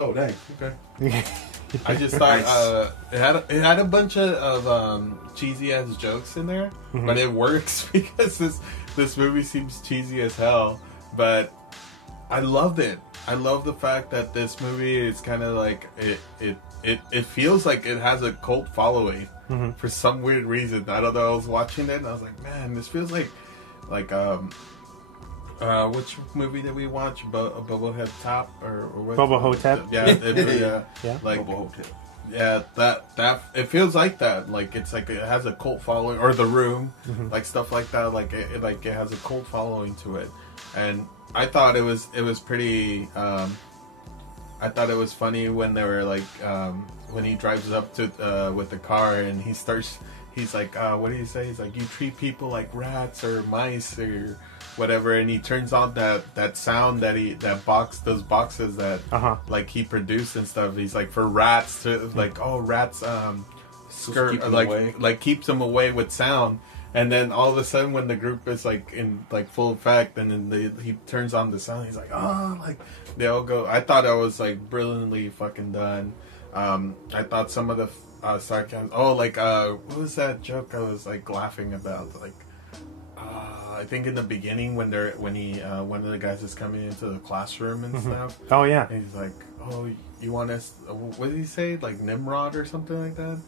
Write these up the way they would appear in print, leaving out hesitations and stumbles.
Oh dang. Okay. I just thought it had a bunch of cheesy ass jokes in there, but it works because this movie seems cheesy as hell. But I loved it. I love the fact that this movie is kind of like it feels like it has a cult following for some weird reason. I don't know. I was watching it and I was like, man, this feels like which movie did we watch? Bubblehead Top or what? Bubba Hotep. Yeah, like Bubba Hotep. Yeah, that it feels like that. Like it's like it has a cult following, or The Room, like stuff like that. Like it has a cult following to it, and I thought it was pretty. I thought it was funny when they were like when he drives up to with the car and he's like, what do you say? He's like, you treat people like rats or mice or whatever, and he turns on that sound those boxes that like he produced and stuff. He's like, for rats to like, rats skirt like keeps them away with sound. And then all of a sudden, when the group is like in like full effect, and then he turns on the sound, he's like, like they all go. I thought I was like brilliantly fucking done. I thought some of the sarcasm. What was that joke I was like laughing about? Like, I think in the beginning when one of the guys is coming into the classroom and stuff. Oh yeah. And he's like, you want us? What did he say? Like Nimrod or something like that.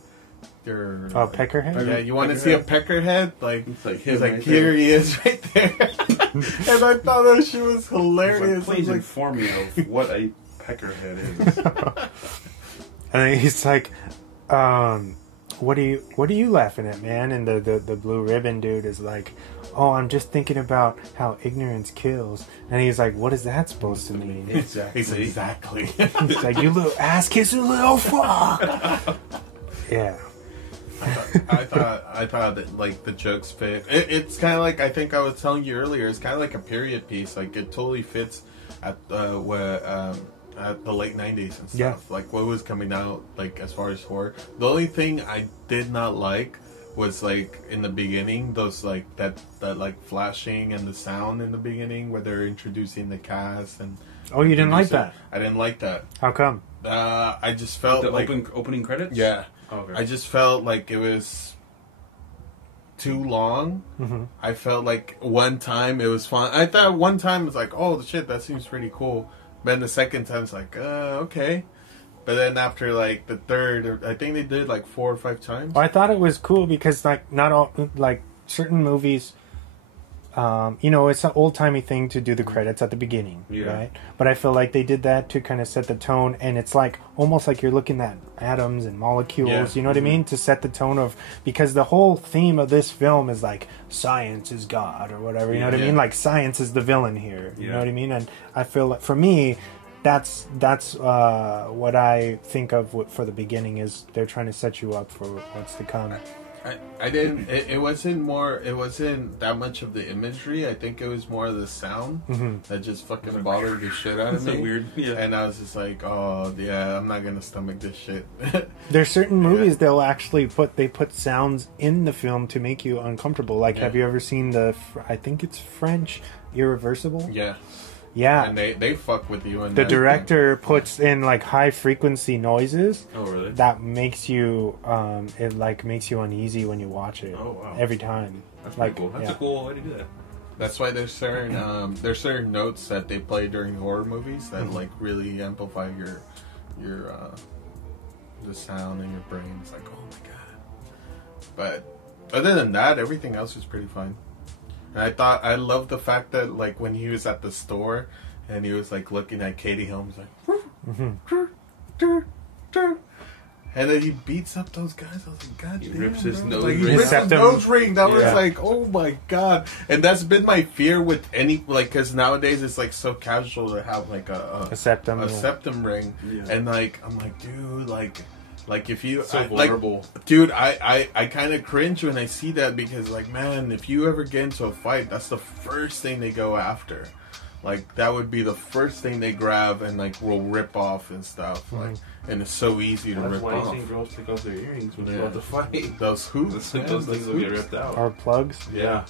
Peckerhead? Yeah, you want to see a peckerhead? Like, he's like, here he is right there. And I thought that shit was hilarious. Please inform me of what a peckerhead is. And then he's like, what are you laughing at, man? And the blue ribbon dude is like, I'm just thinking about how ignorance kills. And he's like, what is that supposed to mean? Exactly. Exactly. He's like, you little ass kissing little fuck. Yeah. I thought that like the jokes fit. It's kind of like, I think I was telling you earlier, it's kind of like a period piece. Like it totally fits at the late 90s and stuff. Yeah. Like what was coming out like as far as horror. The only thing I did not like was like in the beginning, those like that like flashing and the sound in the beginning where they're introducing the cast and. Oh, you didn't like that? I didn't like that. How come? I just felt the like opening credits. Yeah. Oh, okay. I just felt like it was too long. I felt like one time it was fun. I thought one time it was like, oh shit, that seems pretty cool. But then the second time it's like, okay. But then after like the third, I think they did like 4 or 5 times. Well, I thought it was cool because like not all like certain movies. It's an old-timey thing to do the credits at the beginning, right? But I feel like they did that to kind of set the tone, and it's like almost like you're looking at atoms and molecules, you know what I mean? To set the tone of, because the whole theme of this film is like, science is God, or whatever, you know what I mean? Like, science is the villain here, you know what I mean? And I feel like, for me, that's what I think of for the beginning, is they're trying to set you up for what's to come. I didn't. It wasn't that much of the imagery. I think it was more of the sound that just fucking bothered the shit out of me. So weird. Yeah. And I was just like, oh yeah, I'm not gonna stomach this shit. There's certain movies they'll actually put sounds in the film to make you uncomfortable. Like, have you ever seen I think it's French, Irreversible? Yeah. Yeah. And they fuck with you. And the director puts in like high frequency noises. Oh, really? That makes you it like makes you uneasy when you watch it. Oh, wow. Every time. That's like cool. That's a cool way to do that. That's why there's certain notes that they play during horror movies that like really amplify your the sound in your brain. It's like, oh my god. But other than that, everything else was pretty fine. And I loved the fact that like when he was at the store and he was like looking at Katie Holmes like, and then he beats up those guys. I was like, God damn, rips his bro. nose Like, he ring. rips his nose ring. That was like, oh my god. And that's been my fear with any, like, because nowadays it's like so casual to have like a septum ring. Yeah. And like, I'm like, dude, like if you so vulnerable, like, dude, I kind of cringe when I see that, because like, man, if you ever get into a fight, that's the first thing they go after. Like that would be the first thing they grab and like will rip off and stuff. Like, and it's so easy to rip off. That's why you see girls take off their earrings when they're about to fight. Those hoops, those things will get ripped out. Or plugs. Yeah.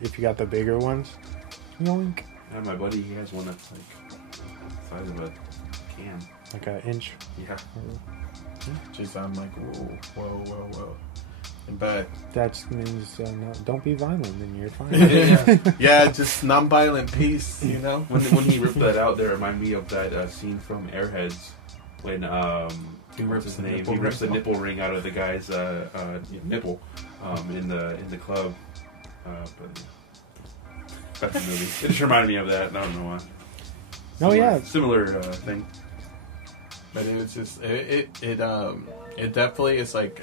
If you got the bigger ones. Yoink. Yeah, my buddy, he has one that's like the size of a can. like an inch. Yeah. Jeez, I'm like, whoa. But that means no, don't be violent, then you're fine. yeah, just non-violent peace, you know. When he ripped that out, that reminded me of that scene from Airheads when he rips the nipple ring out of the guy's nipple in the club. But that's the movie. It just reminded me of that. I don't know why. Similar thing. But it was just it definitely is like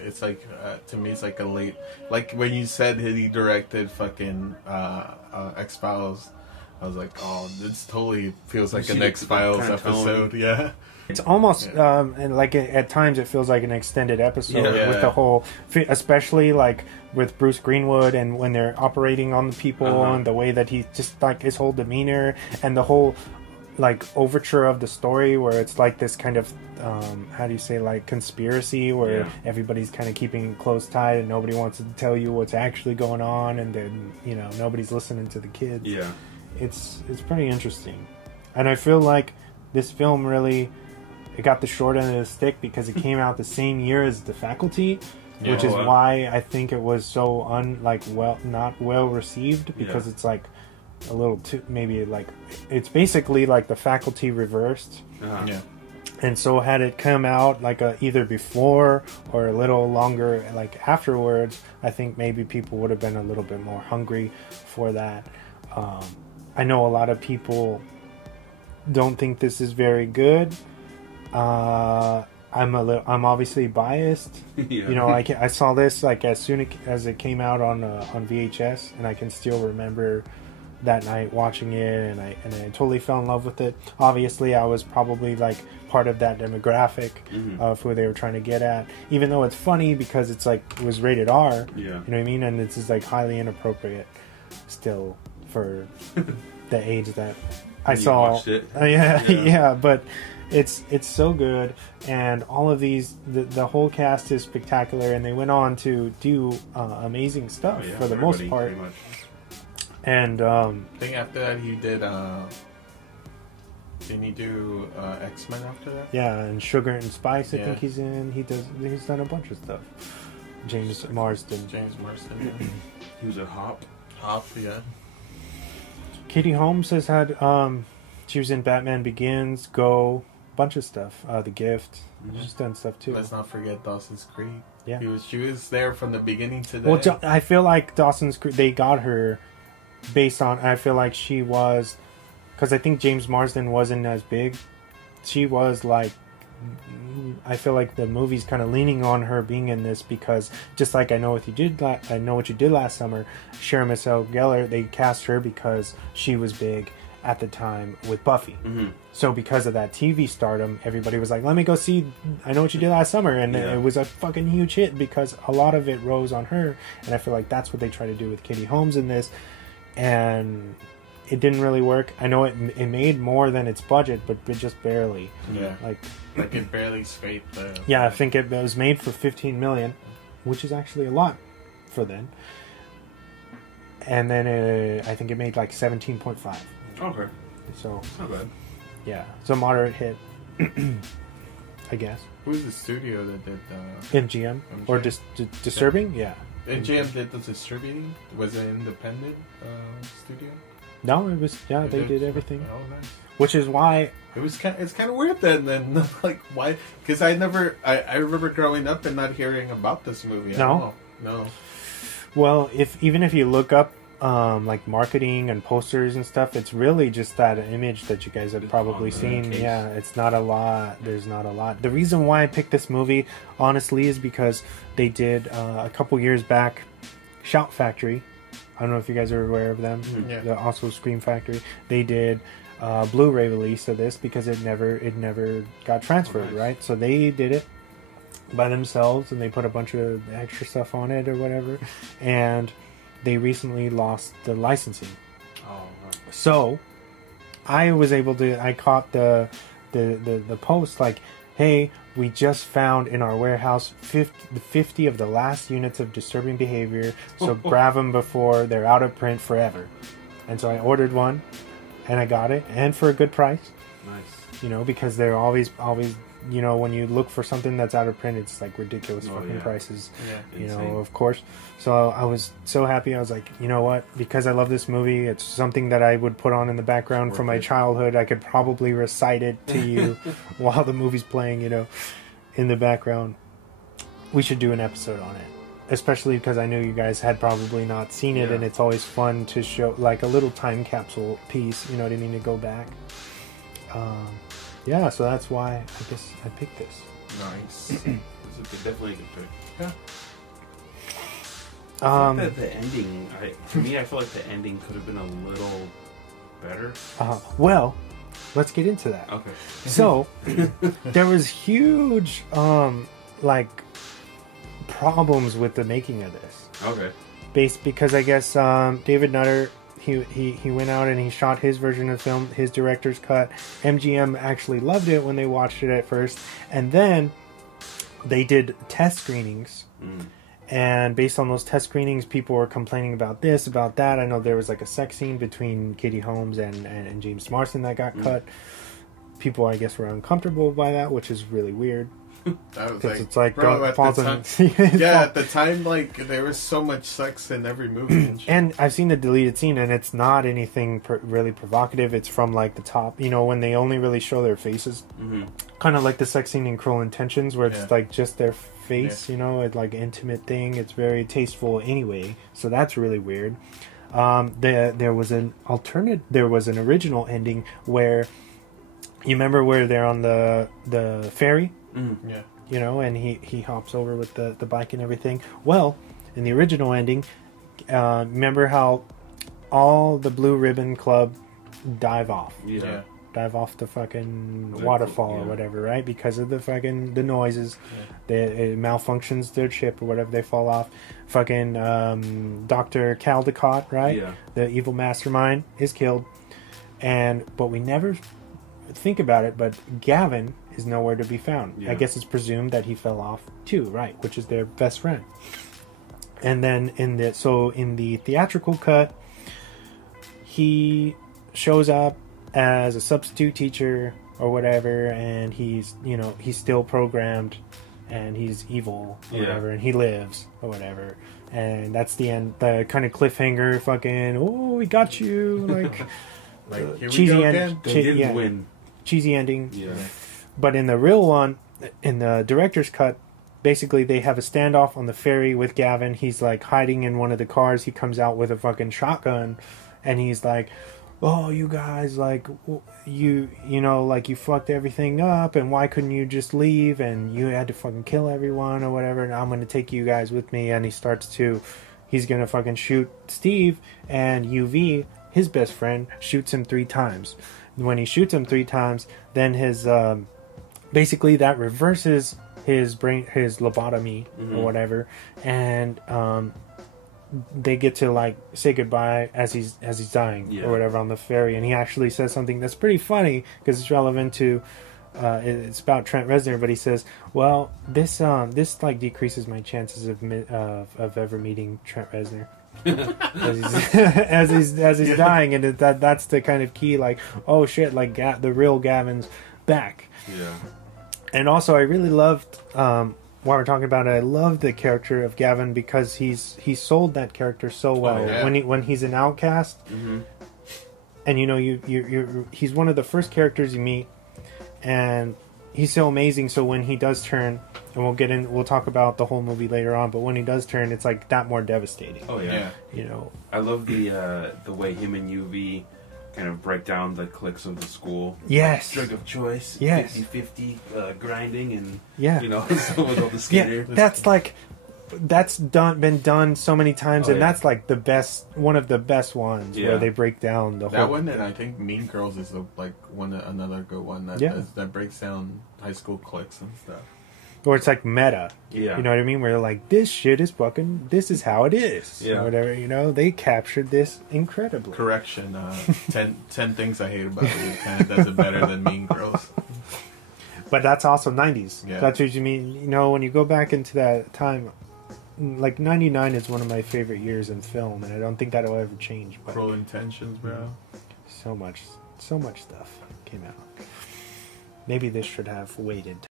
to me it's like a late, like when you said he directed fucking X-Files, I was like, oh, this totally feels like an X-Files episode. Yeah, it's almost and like at times it feels like an extended episode with the whole, especially like with Bruce Greenwood and when they're operating on the people and the way that he just like his whole demeanor and the whole like overture of the story where it's like this kind of how do you say, like conspiracy where everybody's kind of keeping close tied and nobody wants to tell you what's actually going on, and then nobody's listening to the kids. It's pretty interesting, and I feel like this film really, it got the short end of the stick because it came out the same year as The Faculty, which is why I think it was so not well received, because it's like a little too, maybe like it's basically like The Faculty reversed. And so had it come out like either before or a little longer like afterwards, I think maybe people would have been a little bit more hungry for that. I know a lot of people don't think this is very good. I'm obviously biased. I saw this like as soon as it came out on VHS, and I can still remember that night watching it, and I totally fell in love with it. Obviously, I was probably like part of that demographic of who they were trying to get at. Even though it's funny because it's like it was rated R. You know what I mean? And it's just like highly inappropriate still for the age that I saw. Watched it. But it's so good, and all of these the whole cast is spectacular, and they went on to do amazing stuff for the most part. And I think after that he did didn't he do X-Men after that? Yeah, and Sugar and Spice I think he's in. He's done a bunch of stuff. James Marsden. He was a Hop, yeah. Katie Holmes has had she was in Batman Begins, Go, bunch of stuff. The Gift. She's done stuff too. Let's not forget Dawson's Creek. Yeah. She was there from the beginning to the end. Well, I feel like Dawson's Creek, they got her based on, I feel like she was, because I think James Marsden wasn't as big. She was like, I feel like the movie's kind of leaning on her being in this, because just like I Know What You Did Last Summer, Sarah Michelle Gellar, they cast her because she was big at the time with Buffy. So because of that TV stardom, everybody was like, let me go see I Know What You Did Last Summer, and it was a fucking huge hit because a lot of it rose on her, and I feel like that's what they try to do with Katie Holmes in this, and it didn't really work. I know it made more than its budget, but just barely. Like it barely scraped the... I think it was made for $15 million, which is actually a lot for then. And then I think it made like 17.5. Okay. So not bad. Yeah, it's a moderate hit, I guess. Who's the studio that did MGM? Or Disturbing? Yeah. MGM did the distributing? Was it an independent studio? No, it was. Yeah, they did everything. Oh, nice. Which is why it's kind of weird then like why? Because I remember growing up and not hearing about this movie. No. Well, even if you look up like marketing and posters and stuff, it's really just that image that you guys have probably seen. Yeah, it's not a lot. There's not a lot. The reason why I picked this movie, honestly, is because they did a couple years back, Shout Factory. I don't know if you guys are aware of them. They're also Scream Factory. They did a Blu-ray release of this because it never got transferred, right? So they did it by themselves, and they put a bunch of extra stuff on it or whatever, and they recently lost the licensing. So I was able to, I caught the post like, hey, we just found in our warehouse 50 of the last units of Disturbing Behavior, so grab them before they're out of print forever. And so I ordered one, and I got it, and for a good price. Nice. You know, because they're always, you know, when you look for something that's out of print, it's like ridiculous fucking prices. Yeah. You Insane. know, of course. So I was so happy. I was like, you know what? Because I love this movie, it's something that I would put on in the background from my childhood. I could probably recite it to you while the movie's playing, you know, in the background. We should do an episode on it. Especially because I knew you guys had probably not seen it, and it's always fun to show, like, a little time capsule piece, you know what I mean, to go back. Yeah, so that's why I guess I picked this. Nice. It's definitely a good pick. Yeah. I think that the ending, for me, I feel like the ending could have been a little better. Well, let's get into that. Okay. So, there was huge, like, problems with the making of this. Okay. Because I guess David Nutter, he went out and he shot his version of the film, his director's cut. MGM actually loved it when they watched it at first, and then they did test screenings. And based on those test screenings, people were complaining about this, about that. I know there was like a sex scene between Katie Holmes and James Marsden that got cut. People, I guess, were uncomfortable by that, which is really weird. That was Because it's like, bro, at falls the on... time, at the time, like, there was so much sex in every movie. And shit. And I've seen the deleted scene, and it's not anything really provocative. It's from, like, the top, you know, when they only really show their faces. Kind of like the sex scene in Cruel Intentions, where it's, like, just their face, you know, it's like an intimate thing. It's very tasteful anyway, so that's really weird. There was an original ending where, you remember where they're on the ferry? Yeah. You know, and he hops over with the bike and everything. Well, in the original ending, remember how all the Blue Ribbon Club dive off? Yeah. Dive off the fucking waterfall or whatever, right? Because of the noises. It malfunctions their ship or whatever, they fall off. Fucking Dr. Caldecott, right? Yeah. The evil mastermind is killed. But we never think about it, but Gavin is nowhere to be found. I guess it's presumed that he fell off too, right? Which is their best friend. And then in the theatrical cut, he shows up as a substitute teacher or whatever, and he's still programmed, and he's evil or whatever, and he lives or whatever. And that's the end, the kind of cliffhanger, fucking, oh, we got you, like here cheesy we go end. again. They didn't win. Cheesy ending. Yeah. But in the real one, in the director's cut, basically they have a standoff on the ferry with Gavin. He's like hiding in one of the cars. He comes out with a fucking shotgun, and he's like, oh, you guys, like, you know, like, you fucked everything up, and why couldn't you just leave, and you had to fucking kill everyone or whatever, and I'm gonna take you guys with me. And he's gonna fucking shoot Steve, and UV, his best friend, shoots him 3 times. When he shoots him 3 times, then his basically that reverses his lobotomy or whatever, and they get to, like, say goodbye as he's dying or whatever on the ferry. And he actually says something that's pretty funny because it's relevant to it's about Trent Reznor, but he says, well, this like decreases my chances of ever meeting Trent Reznor. as he's dying, and that's the kind of key, like, oh shit, like the real Gavin's back. And also I really loved while we're talking about it, I love the character of Gavin because he sold that character so well. When he's an outcast, and you know he's one of the first characters you meet, and he's so amazing. So when he does turn, and we'll talk about the whole movie later on, but when he does turn, it's like that more devastating. Oh yeah. You know, I love the way him and UV kind of break down the cliques of the school. Yes. Drug of choice. Yes. 50-50 grinding, and you know, so with all the skater. That's been done so many times, and that's like one of the best ones where they break down the whole. That one, and I think Mean Girls is another good one that breaks down high school cliques and stuff. Or it's like meta. Yeah. You know what I mean? Where like, this shit is fucking, this is how it is. Yeah. Or whatever, you know? They captured this incredibly. Correction, 10 Things I Hate About You kind of does it better than Mean Girls. But that's also 90s. Yeah. That's what you mean. You know, when you go back into that time, like 99 is one of my favorite years in film, and I don't think that'll ever change. But Cruel Intentions, bro. so much stuff came out. maybe this should have waited.